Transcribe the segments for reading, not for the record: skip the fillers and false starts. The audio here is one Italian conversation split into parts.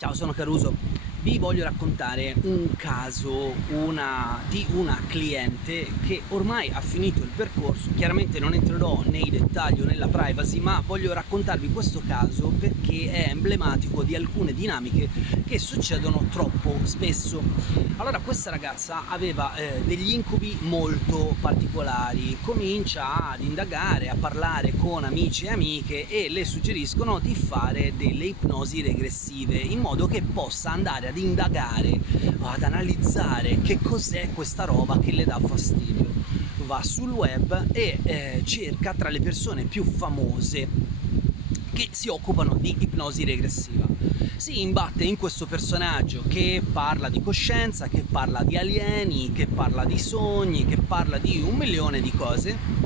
Ciao, sono Caruso. Vi voglio raccontare un caso di una cliente che ormai ha finito il percorso. Chiaramente non entrerò nei dettagli o nella privacy, ma voglio raccontarvi questo caso perché è emblematico di alcune dinamiche che succedono troppo spesso. Allora, questa ragazza aveva degli incubi molto particolari, comincia ad indagare, a parlare con amici e amiche e le suggeriscono di fare delle ipnosi regressive in modo che possa andare ad indagare, ad analizzare che cos'è questa roba che le dà fastidio. Va sul web e cerca tra le persone più famose che si occupano di ipnosi regressiva. Si imbatte in questo personaggio che parla di coscienza, che parla di alieni, che parla di sogni, che parla di un milione di cose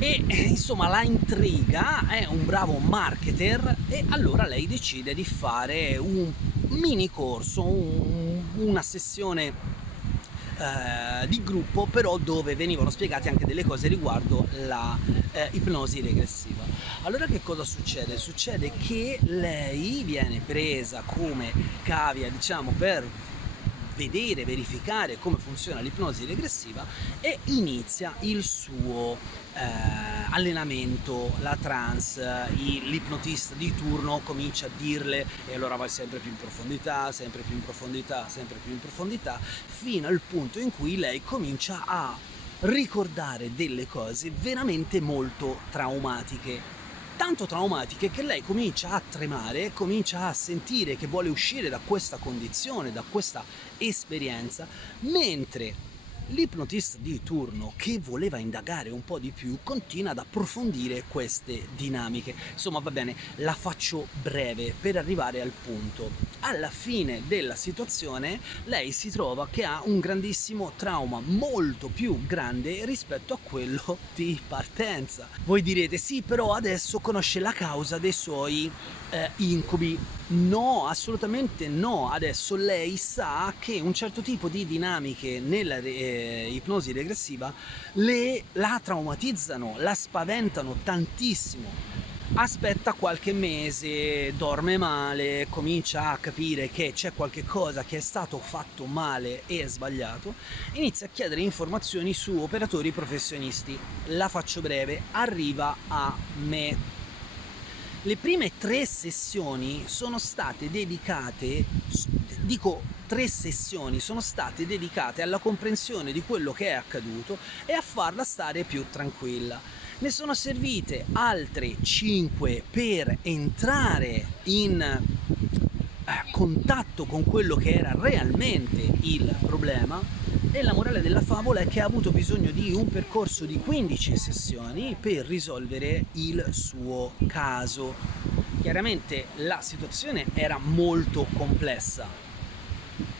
e insomma la intriga, è un bravo marketer e allora lei decide di fare un mini corso, una sessione di gruppo, però dove venivano spiegate anche delle cose riguardo la ipnosi regressiva. Allora che cosa succede? Succede che lei viene presa come cavia, diciamo, per verificare come funziona l'ipnosi regressiva e inizia il suo allenamento, la trance. L'ipnotista di turno comincia a dirle e allora vai sempre più in profondità, sempre più in profondità, sempre più in profondità, fino al punto in cui lei comincia a ricordare delle cose veramente molto traumatiche. Tanto traumatiche che lei comincia a tremare, comincia a sentire che vuole uscire da questa condizione, da questa esperienza, mentre l'ipnotista di turno, che voleva indagare un po' di più, continua ad approfondire queste dinamiche. Insomma, va bene, la faccio breve per arrivare al punto. Alla fine della situazione lei si trova che ha un grandissimo trauma, molto più grande rispetto a quello di partenza. Voi direte sì, però adesso conosce la causa dei suoi incubi. No, assolutamente no. Adesso lei sa che un certo tipo di dinamiche nella ipnosi regressiva la traumatizzano, la spaventano tantissimo. Aspetta qualche mese, dorme male, comincia a capire che c'è qualche cosa che è stato fatto male e sbagliato, inizia a chiedere informazioni su operatori professionisti. La faccio breve, arriva a me. Le prime 3 sessioni sono state dedicate, dico 3 sessioni, sono state dedicate alla comprensione di quello che è accaduto e a farla stare più tranquilla. Ne sono servite altre 5 per entrare in contatto con quello che era realmente il problema, e la morale della favola è che ha avuto bisogno di un percorso di 15 sessioni per risolvere il suo caso. Chiaramente la situazione era molto complessa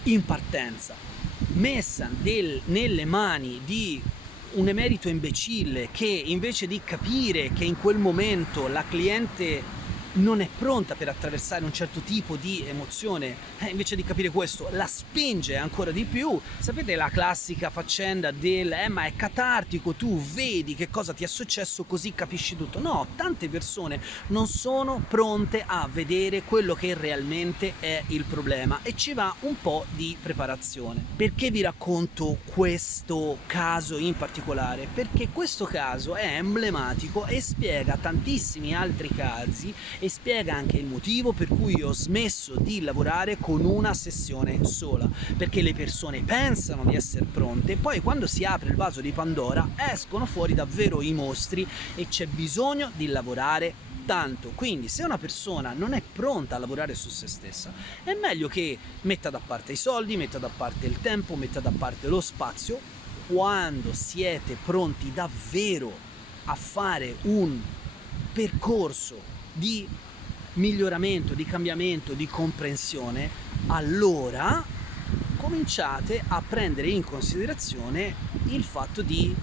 in partenza, messa nelle mani di un emerito imbecille che, invece di capire che in quel momento la cliente non è pronta per attraversare un certo tipo di emozione, invece di capire questo la spinge ancora di più. Sapete la classica faccenda del ma è catartico, tu vedi che cosa ti è successo così capisci tutto. No, tante persone non sono pronte a vedere quello che realmente è il problema e ci va un po' di preparazione. Perché vi racconto questo caso in particolare? Perché questo caso è emblematico e spiega tantissimi altri casi e spiega anche il motivo per cui ho smesso di lavorare con una sessione sola, perché le persone pensano di essere pronte, poi quando si apre il vaso di Pandora escono fuori davvero i mostri e c'è bisogno di lavorare tanto. Quindi se una persona non è pronta a lavorare su se stessa, è meglio che metta da parte i soldi, metta da parte il tempo, metta da parte lo spazio. Quando siete pronti davvero a fare un percorso di miglioramento, di cambiamento, di comprensione, allora cominciate a prendere in considerazione il fatto di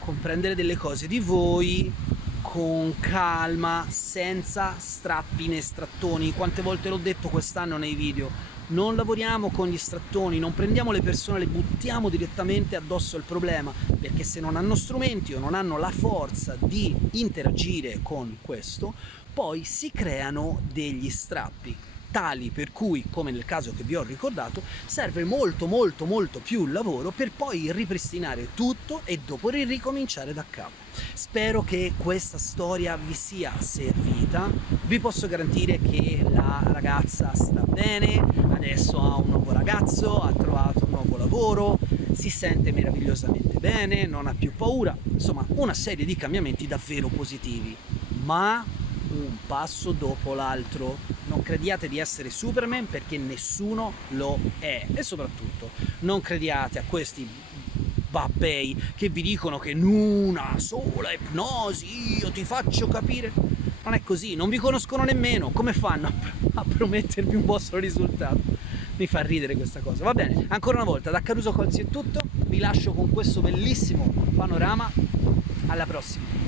comprendere delle cose di voi con calma, senza strappi né strattoni. Quante volte l'ho detto quest'anno nei video: non lavoriamo con gli strattoni, non prendiamo le persone, le buttiamo direttamente addosso al problema, perché se non hanno strumenti o non hanno la forza di interagire con questo, poi si creano degli strappi. tali per cui, come nel caso che vi ho ricordato, serve molto molto molto più lavoro per poi ripristinare tutto e dopo ricominciare da capo. Spero che questa storia vi sia servita. Vi posso garantire che la ragazza sta bene, adesso ha un nuovo ragazzo, ha trovato un nuovo lavoro, si sente meravigliosamente bene, non ha più paura, insomma una serie di cambiamenti davvero positivi, ma un passo dopo l'altro. Non crediate di essere Superman, perché nessuno lo è, e soprattutto non crediate a questi babbei che vi dicono che in una sola ipnosi io ti faccio capire. Non è così, non vi conoscono nemmeno, come fanno a promettervi un vostro risultato? Mi fa ridere questa cosa. Va bene, ancora una volta da Caruso Colzi è tutto, vi lascio con questo bellissimo panorama, alla prossima.